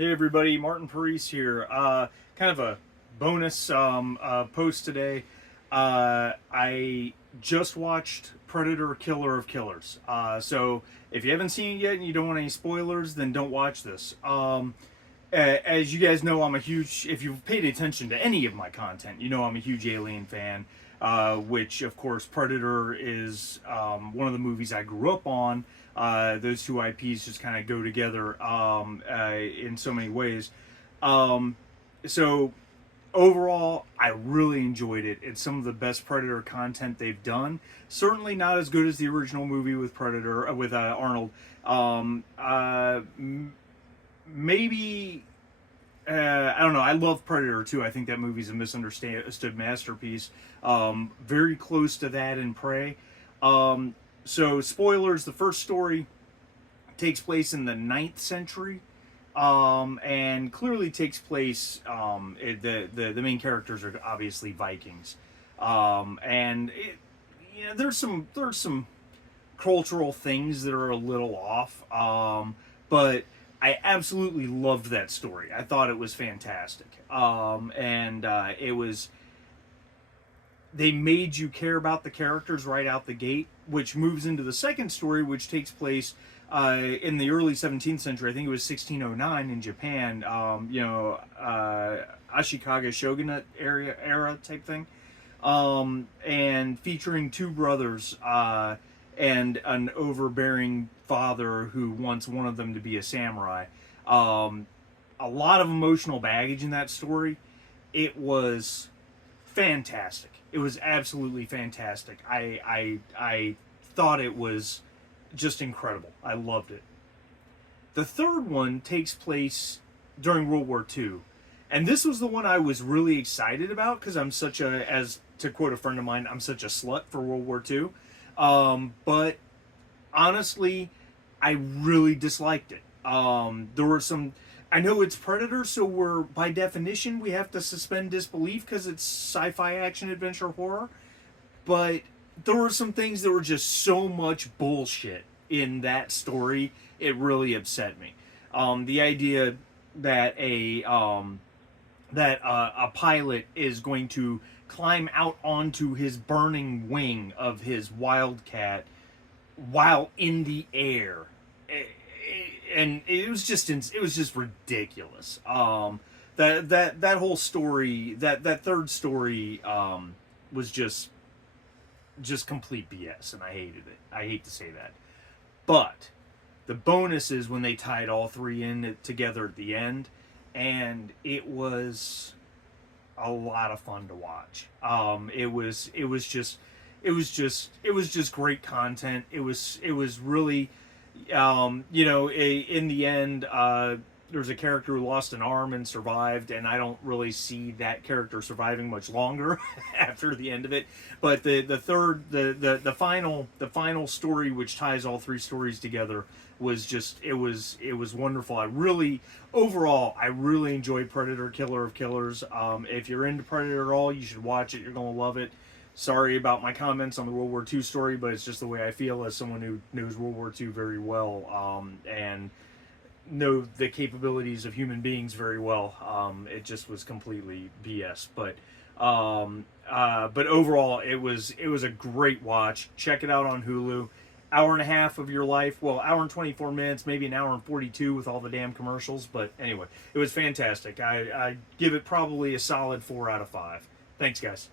Hey everybody, Martin Parise here. Kind of a bonus post today. I just watched Predator Killer of Killers. So if you haven't seen it yet and you don't want any spoilers, then don't watch this. As you guys know, I'm a huge, if you've paid attention to any of my content, you know I'm a huge Alien fan, which, of course, Predator is one of the movies I grew up on. Those two IPs just kind of go together in so many ways. Um, so, overall, I really enjoyed it. It's some of the best Predator content they've done. Certainly not as good as the original movie with Predator, with Arnold. Maybe I don't know. I love Predator too. I think that movie's a misunderstood masterpiece. Very close to that in Prey. So spoilers: the first story takes place in the ninth century, and clearly takes place. The main characters are obviously Vikings, and there's some cultural things that are a little off. But I absolutely loved that story. I thought it was fantastic. And it was they made you care about the characters right out the gate, which moves into the second story, which takes place in the early 17th century. I think it was 1609 in Japan. Ashikaga shogunate era type thing, and featuring two brothers. And an overbearing father who wants one of them to be a samurai. A lot of emotional baggage in that story. It was fantastic. It was absolutely fantastic. I thought it was just incredible. I loved it. The third one takes place during World War II. And this was the one I was really excited about because I'm such a, as to quote a friend of mine, I'm such a slut for World War II. But honestly, I really disliked it. There were some. I know it's Predator, so we're by definition we have to suspend disbelief because it's sci-fi action adventure horror. But there were some things that were just so much bullshit in that story. It really upset me. The idea that a pilot is going to climb out onto his burning wing of his Wildcat while in the air, and it was just ridiculous. That whole story, that third story, was just complete BS, and I hated it. I hate to say that, but the bonus is when they tied all three in together at the end, and it was a lot of fun to watch. It was just great content. It was really, in the end, there's a character who lost an arm and survived, and I don't really see that character surviving much longer after the end of it. But the final story, which ties all three stories together, was just it was wonderful. I really enjoyed Predator Killer of Killers. If you're into Predator at all, you should watch it. You're gonna love it. Sorry about my comments on the World War II story, but it's just the way I feel as someone who knows World War II very well, and know the capabilities of human beings very well. It just was completely BS. But overall, it was a great watch. Check it out on Hulu. Hour and a half of your life. Well, hour and 24 minutes, maybe an hour and 42 with all the damn commercials. But anyway, it was fantastic. I give it probably a solid 4 out of 5. Thanks, guys.